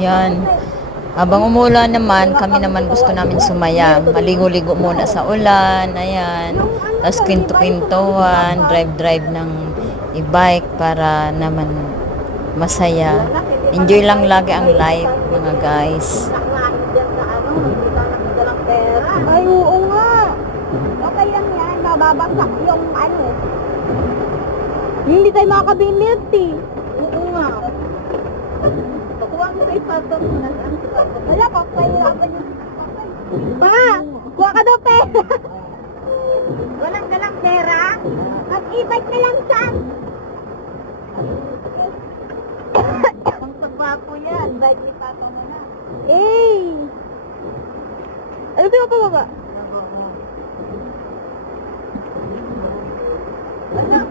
Yan. Habang umulan naman, kami naman gusto namin sumaya. Maligo-ligo muna sa ulan. Ayan. Tapos kwento-kwentuhan, drive-drive ng e-bike para naman masaya. Enjoy lang lagi ang life, mga guys. Ay, oo nga. Okay lang yan. Mababagsak yung ano. Hindi tayo makakabimit eh. Oo nga. Pakuha mo kay Pato. Wala pa, pahirapan yung... Pa! Kuha ka daw pera. Walang dalang pera? Mag-e-bike na lang siya. Ang pagwapo yan. Bike ni Pato mo na. Eh! Ano ba pa baba? Ano?